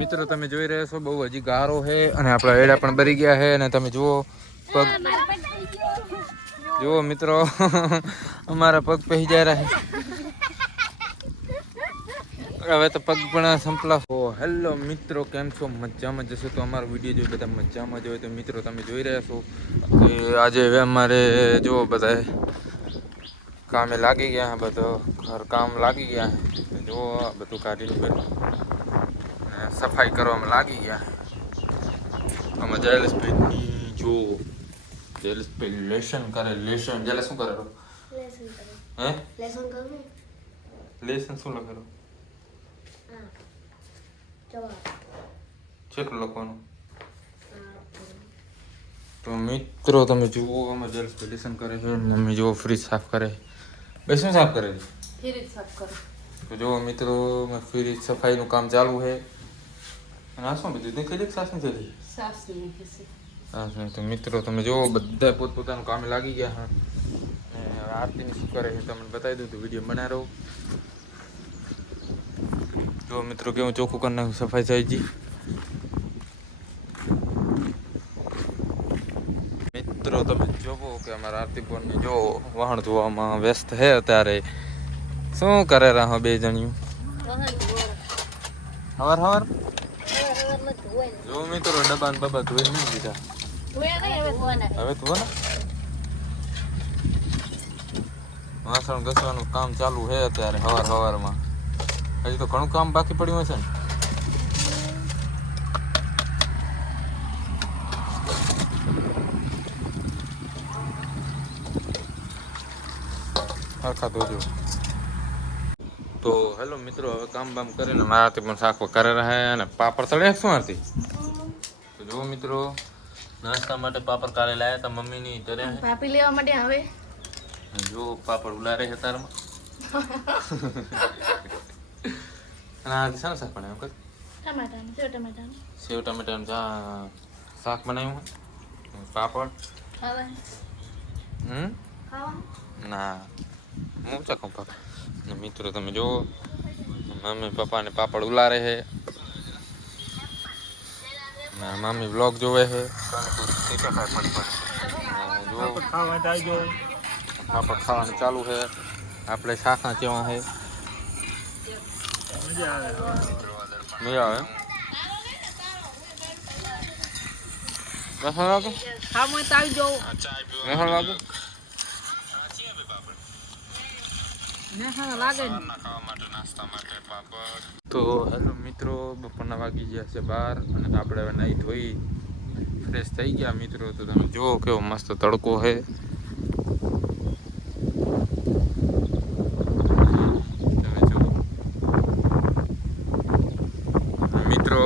મિત્રો તમે જોઈ રહ્યા છો બહુ હજી ગારો છે અને આપણા એડા પણ ભરી ગયા છે અને તમે જુઓ પગ જુઓ મિત્રો અમારા પગ પહેરી જાય રહ્યા હવે તો પગ પણ સંપલા હો. હેલો મિત્રો, કેમ છો? મજામાં જશો તો અમારો વિડીયો જોઈ બધા મજામાં જ હોય તો મિત્રો તમે જોઈ રહ્યા છો કે આજે અમારે જુઓ બધા કામે લાગી ગયા, બધો ઘર કામ લાગી ગયા, જુઓ બધું કાઢીને સફાઈ કરવામાં લાગી ગયા. આમાં જયલેશભાઈ જો જયલેશભાઈ લેસન કરે. લેસન જયલે શું કરે? હે લેસન શું લખેલું? કેટલું લખવાનું? તો મિત્રો તમે જુઓ આમાં જયલેશભાઈ લેસન કરે છે, મમ્મી જુઓ ફ્રીજ સાફ કરે. ભાઈ શું સાફ કરે? ફ્રીજ સાફ કરે. તો જુઓ મિત્રો ફ્રીજ સફાઈનું કામ ચાલુ છે. અને આ શું બધું દેખાઈ દે સાસ નથી થઈ? સાસ નથી. હા, તો મિત્રો તમે જુઓ બધા પોતપોતાનું કામે લાગી ગયા. હા, આરતીની શું કરે છે તમને બતાવી દઉં તો વિડીયો બનાવી રહો. જો મિત્રો કેવું ચોખ્ખું કરી નાખ્યું, સફાઈ થઈ ગઈ. મિત્રો તમે જોવો કે અમારા આરતી બોનને જો વાહણ ધોવામાં વ્યસ્ત છે અત્યારે. શું કરે રહો બે જણિયું? હવાર જો મિત્રો ડબ્બા બબ્બા ધોઈ નહીં દીધા. હવે ધોને વાસણ ઘસવાનું કામ ચાલુ છે અત્યારે સવારમાં. હજી તો ઘણું કામ બાકી પડ્યું હશે ને? હરખા ધોજો. તો હેલો મિત્રો, હવે કામ બામ કરીને મારાથી પણ શાક કરે રહે અને પાપડ તળે શું હતી? તો જો મિત્રો નાસ્તા માટે પાપડ કાલે લાયા હતા મમ્મીની ઘરે. પાપી લેવા માટે હવે જો પાપડ ઉલારે છે તારમાં. અને આ શાનું શાક બનાવ્યું? સેવ ટમેટાનું શાક બનાવ્યું. પાપડ ના હું ચાખું પાપડ. મિત્રો તમે જુઓ મમ્મી પપ્પાને પાપડ ઉલારે છે. મમ્મી બ્લોગ જોવે છે. પાપડ ખાવાનું ચાલુ છે. આપણે શાખા કેવા છે મજા આવે. તો હેલો મિત્રો, બપોરના વાગી ગયા છે 12 અને આપણે હવે નાહી ધોઈ ફ્રેશ થઈ ગયા મિત્રો. તો તમે જુઓ કેવો મસ્ત તડકો છે. તમે જુઓ મિત્રો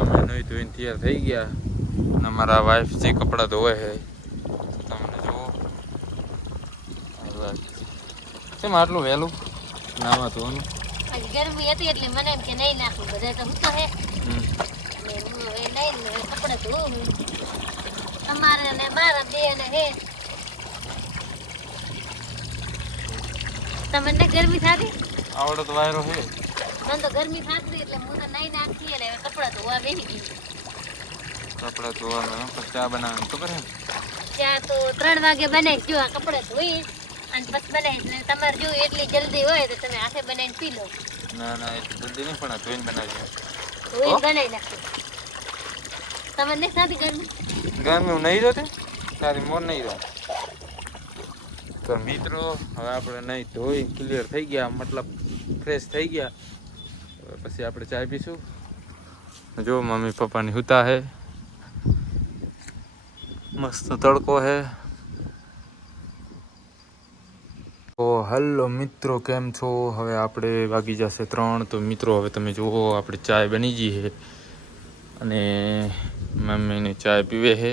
અમે નાહી ધોઈને તૈયાર થઈ ગયા અને મારા વાઈફ જે કપડાં ધોવે છે તમને જુઓ. કેમ આટલું વહેલું નાવા ધોવાનું? ગરમી હતી એટલે મને એમ કે નહીં નાખું, બધા તો હું હે કપડા ધોવું અમારે ને મારા બે ને હે. તમને ગરમી થતી? આવડે તો વાયરો છે. મને તો ગરમી થતી એટલે હું તો નહીં નાખતી અને કપડા ધોવા બેસી ગઈ. કપડા ધોવાનું ચા બનાવવાનું ખબર હે? ચા તો 3 વાગે બનાવી જો આ કપડા ધોઈ અને પછી બનાવી. તમારે જો એટલી જલ્દી હોય તો તમે હાથે બનાવીને પી લો. ના ના એટલી જલ્દી નહીં પણ ધોઈને બનાવી. ધોઈને બનાવી નાખો. તમે નહીં થતી ગરમી? ગરમી નહીં રહેતી તારી મોર નહીં રહે. તો મિત્રો હવે આપણે નહીં ધોઈ ક્લિયર થઈ ગયા, મતલબ ફ્રેશ થઈ ગયા. પછી આપણે ચા પીશું. જો મમ્મી પપ્પાની હુતા હે, મસ્ત તડકો હે. તો હેલો મિત્રો, કેમ છો? હવે આપણે વાગી જશે 3. તો મિત્રો હવે તમે જુઓ આપણે ચાય બની ગઈ છે અને મમ્મીની ચાય પીવે છે.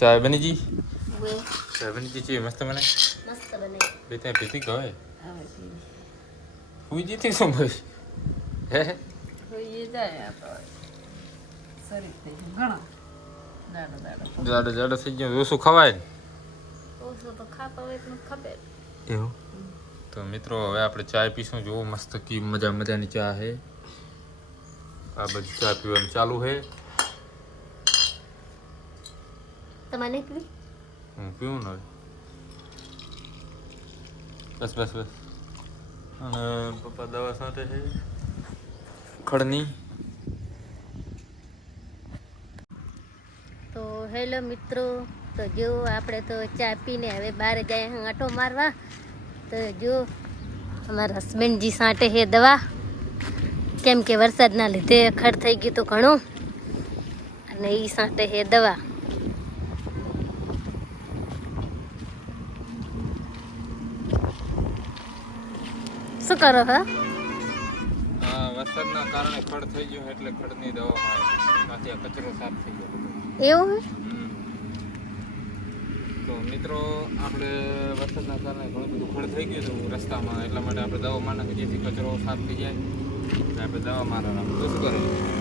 ચાય બની ગઈ? ચાય બની ગઈ છે મસ્ત બને. મસ્ત બને. બે ત્યાં પીતી ગવે હુઈ જીતી શું ભાઈ? હે હુઈ જાય તો સરી થઈ ઘણા જાડો થઈ ગયો. ઓછું ખવાય? ઓછું તો ખાતા હોય તો ખપે એવું. તો મિત્રો હવે આપણે ચાય પીશું. જુઓ મસ્ત કી મજાની ચા છે. આ બધી ચા પીવાનું ચાલુ છે. તમારે પીવી? હું પીવું ને બસ બસ બસ. અને પપ્પા દવા સાથે છે ખડની. તો હેલો મિત્રો, તો જો આપણે તો ચા પીને હવે બહાર જાય આંટો મારવા. તો જો અમારા હસબન્ડજી સાંટે છે દવા, કેમ કે વરસાદના લીધે ખડ થઈ ગયું તો ઘણું, અને એ સાંટે છે દવા. શું કરો હો? વરસાદના કારણે ખડ થઈ ગયું એટલે ખડની દવા મારે, ત્યાંથી કચરો સાફ થઈ ગયો. એવું હે? તો મિત્રો આપણે વરસાદના કારણે ઘણું બધું ખડ થઈ ગયું હતું રસ્તામાં, એટલા માટે આપણે દવા મારનાખી જેથી કચરો સાફ થઈ જાય. આપણે દવા મારવા તો શું કરે?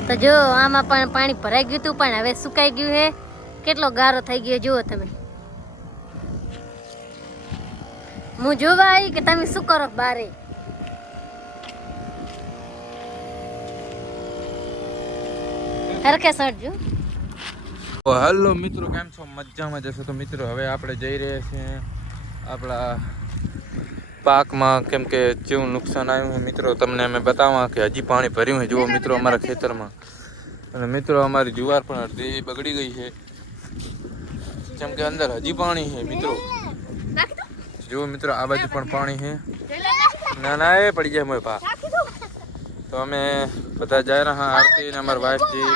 તો જો આમાં પણ પાણી ભરાઈ ગયું હતું, પણ હવે સુકાઈ ગયું છે. કેટલો ગારો થઈ ગયો જુઓ તમે. હું જોવા આવી કે તમે શું કરો બારે. હરકે સડજો. હાલો મિત્રો, કેમ છો? મજામાં જશો? તો મિત્રો હવે આપણે જઈ રહ્યા છીએ આપણા પાકમાં, કેમ કે જેવું નુકસાન આવ્યું છે મિત્રો તમને અમે બતાવવા કે હજી પાણી ભર્યું છે જુઓ મિત્રો અમારા ખેતરમાં. અને મિત્રો અમારી જુવાર પણ અડધી બગડી ગઈ છે, જેમ કે અંદર હજી પાણી છે મિત્રો. જુઓ મિત્રો આ બાજુ પણ પાણી છે. ના ના એ પડી જાય મોય પા. તો અમે બધા જાય રહ્યા, આરતી ને અમારા વાઈફજી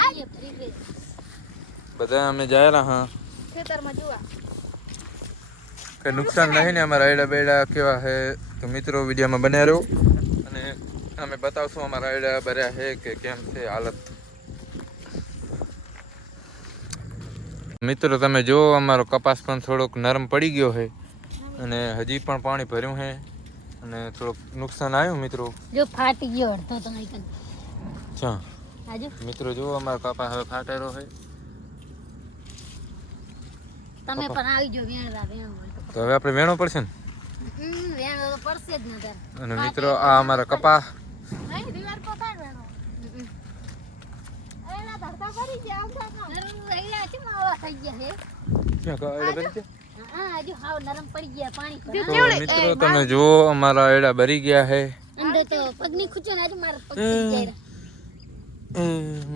બધા અમે જાય રહ્યા કે નુકસાન નહીં ને અમારા આયડા બેડા કેવા છે. તો મિત્રો વિડીયોમાં બન્યા રહ્યો અને અમે બતાવશું અમારા આયડા ભર્યા છે કે કેમ છે હાલત. મિત્રો તમે જો અમારો કપાસ પણ થોડોક નરમ પડી ગયો છે અને હજી પણ પાણી ભર્યું છે અને થોડુંક નુકસાન આવ્યું મિત્રો. જો ફાટી ગયો અડધો તો નહીં. અચ્છા મિત્રો જો અમારો કપાસ હવે ફાટેલો છે. તમે પણ આવી જો વેણવા તો હવે આપણે વેણવો પડશે ને? વેણવા તો પડશે જ નગર. અને મિત્રો આ અમારા કપાસ મિત્રો તમે જુઓ અમારા એડા ભરી ગયા છે.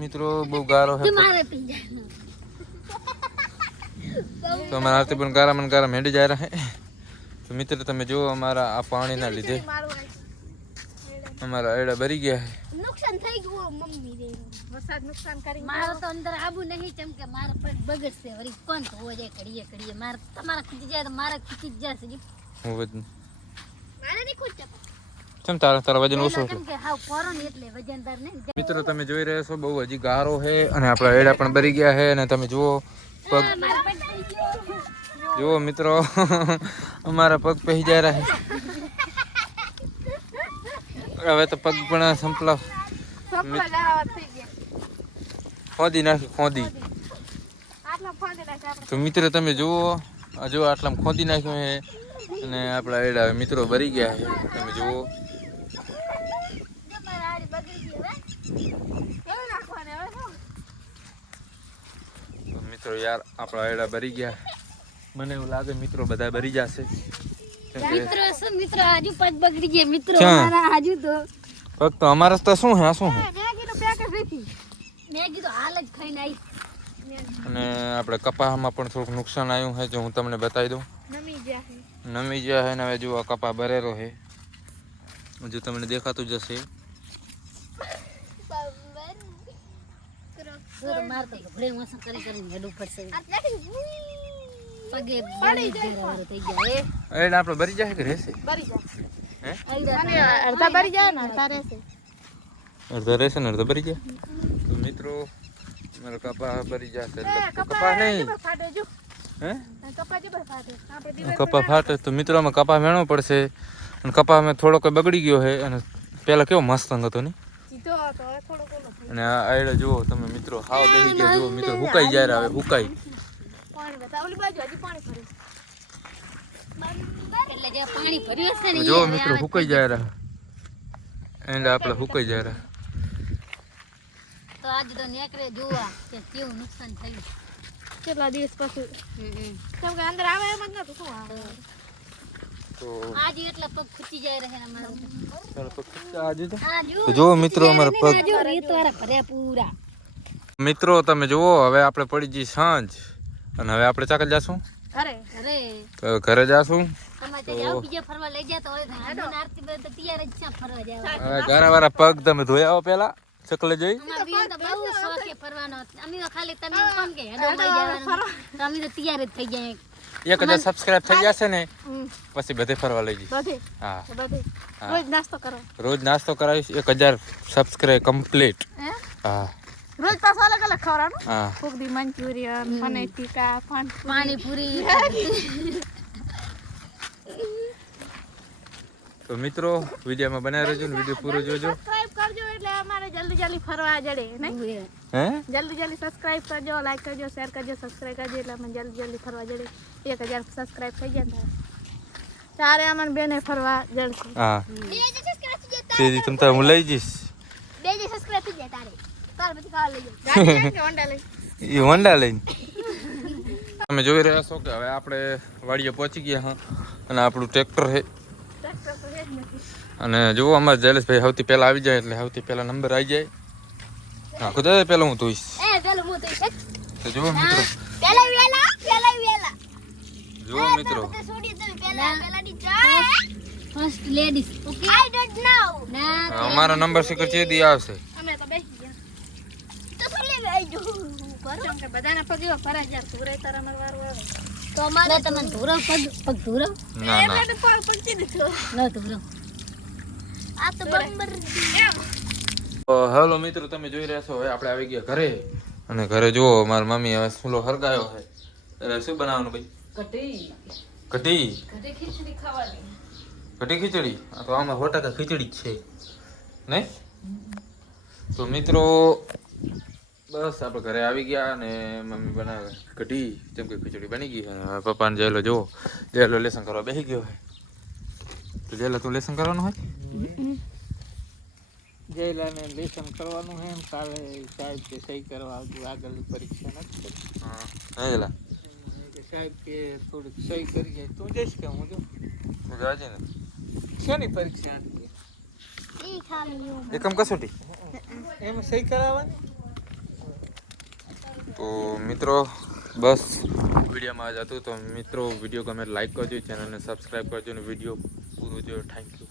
મિત્રો બહુ ગારો છે. તો અમારા આરતી પણ ગારા મેંડી જાય રહે. તો મિત્રો તમે જુઓ અમારા આ પાણીના લીધે અમારા એડા ભરી ગયા છે. નુકસાન થઈ ગયું મમ્મી, વરસાદ નુકસાન કરી. મારો તો અંદર આબુ નહીં, કેમ કે મારા પગ બગડશે. વળી કોણ ધોવા જાય ઘડીએ ઘડીએ. મારે તમારા ખીચી જાય તો મારા ખીચી જ જશે. હું વજન મારે નહીં ખુદ ચમ તારા વજન ઓછું કેમ કે હાવ પોરો ને એટલે વજનદાર નહીં. મિત્રો તમે જોઈ રહ્યા છો બહુ હજી ગારો છે અને આપણા એડા પણ ભરી ગયા છે. અને તમે જુઓ પગ જુઓ મિત્રો અમારા પગ પહેરી જાય રહ્યા છે. હવે તો પગ પણ સંપલા ખોદી નાખી ખોદી. તો મિત્રો તમે જુઓ હજુ આટલામાં ખોદી નાખ્યું છે અને આપણા એડા મિત્રો ભરી ગયા છે. તમે જુઓ મિત્રો યાર આપણા એડા ભરી ગયા. મને એવું લાગે મિત્રો બધા ભરી જશે. મિત્રો આજુ પગ બગડી ગયા મિત્રો. મારા આજુ તો પગ તો અમારા તો શું હે? આ શું હે? મેગી તો હાલ જ ખાઈને આવી. અને આપણે કપાસમાં પણ થોડુંક નુકસાન આવ્યું છે, જો હું તમને બતાવી દઉં. નમી ગયા છે ને હવે જુઓ કપા ભરેલો છે, હજુ તમને દેખાતું જશે. આપણે ભરી જાય કે રહેશે? અડધા રહેશે ને અડધા ભરી જાય. તો મિત્રો મારો કપા ભરી જશે એટલે કપા નહીં હે કપા ફાટે. તો મિત્રો અમે કપા વેણવો પડશે. અને કપા અમે થોડોક બગડી ગયો છે અને પેલા કેવો મસ્ત હતો ને. અને આ આયડા જુઓ તમે મિત્રો હાવ બેસી ગયા જુઓ મિત્રો, હુકાઈ જાય હવે હુકાઈ. જો મિત્રો હુકાઈ જાય રહ્યા એન્ડ આપણે હુકાઈ જાય રહ્યા. તો આજે તો નેકરે જોવા કે કેવું નુકસાન થયું કેટલા દિવસ પછી કેમ કે અંદર આવે એમ જ નતું શું આવે તો આજે એટલા પગ ખૂચી જાય રહે અમારા આજે તો જો મિત્રો અમારા પગ રીતવાળા ભર્યા પૂરા મિત્રો તમે જુઓ હવે આપણે પડી જઈ સાંજ અને હવે આપણે ચાકલ જાશું અરે અરે તો ઘરે જાશું તમારે તે જાવ બીજે ફરવા લઈ ગયા તો હોય આરતી બે તો તૈયાર જ છે ફરવા જવા હવે ગારાવાળા પગ તમે ધોઈ આવો પેલા ચકલે જઈ અમાર બેન તો બહુ શોખ છે ફરવાનો અમે તો ખાલી તમે કોમ કે હેડો લઈ જવાનું તો અમે તો તૈયાર જ થઈ જાય 1000 સબસ્ક્રાઇબ થઈ જશે ને પછી બધે ફરવા લઈ જઈ બધે હા બધે રોજ નાસ્તો કરો રોજ નાસ્તો કરાવીશ 1000 સબસ્ક્રાઇબ કમ્પ્લીટ હા રોજ પાછો અલગ અલગ ખવડાવવાનું હા કોકદી મંચુરિયન પનીર ટીકા પાણીપુરી તો મિત્રો વિડીયોમાં બનાવી રહેજો ને વિડીયો પૂરો જોજો સબસ્ક્રાઇબ કરજો એટલે અમારે જલ્દી જલ્દી ફરવા જડે નહીં હે જલ્દી જલ્દી સબસ્ક્રાઇબ કરજો લાઈક કરજો શેર કરજો સબસ્ક્રાઇબ કરજો એટલે અમને જલ્દી જલ્દી ફરવા જડે 1000 સબસ્ક્રાઇબ થઈ જાય ને તારે અમને બેને ફરવા જડશે હા તેદી તમ તાર હું લઈ જઈશ 2000 સબસ્ક્રાઇબ થઈ જાય તારે તાર પછી કાર લઈ જાય ગાડી કે હોન્ડા લઈ એ હોન્ડા લઈને તમે જોઈ રહ્યા છો કે હવે આપણે વાડીએ પહોંચી ગયા હા અને આપણું ટ્રેક્ટર છે અને જુઓ અમારે જૈલેશભાઈ સૌથી પહેલા આવી જાય એટલે સૌથી પહેલા નંબર આવી જાય હા ખુદ પહેલા હું ધોઈશ તો જુઓ મિત્રો જુઓ મિત્રો first ladies okay I don't know અમારો નંબર સિકર છે દી આવશે અમે તો બેસી ગયા તો શું લેવા આવજો કરો કે બધાના પગ એવો ફરા યાર ધુરે તારા મારવાર આવે તો અમારે તમને ધુરો પગ ધુરો ના ના પગ પગતી દીધો ન ધુરો આ તો બમ્બર હેલો મિત્રો તમે જોઈ રહ્યા છો હવે આપણે આવી ગયા ઘરે અને ઘરે જુઓ મારી મમ્મી હવે સુલો હરગાયો છે એટલે શું બનાવવાનું ભાઈ કઢી ખીચડી ખાવાની કઢી ખીચડી આ તો આમાં 100% ખીચડી જ છે નહીં તો મિત્રો બસ આપણે ઘરે આવી ગયા અને મમ્મી બનાવે કઢી જેમ કે ખીચડી બની ગઈ અને હવે પપ્પાને જેલો જુઓ જેલો લેસન કરવા બેસી ગયો હોય તો જેલો તું લેસન કરવાનું હોય જયલાને લેસન કરવાનું છે ને કાલે સાહેબ કે સહી કરવા આવતું આગળની પરીક્ષા નથી હા જેલા કે સાહેબ કે થોડીક સહી કરી જાય તું જઈશ કે હું જો તું જાજે ને શેની પરીક્ષા એકમ કસોટી એમાં સહી કરાવવાની તો મિત્રો બસ વિડીયોમાં જ હતું તો મિત્રો વિડીયો ગમે લાઈક કરજો ચેનલને સબસ્ક્રાઈબ કરજો અને વિડીયો પૂરો જોયો થેન્ક યુ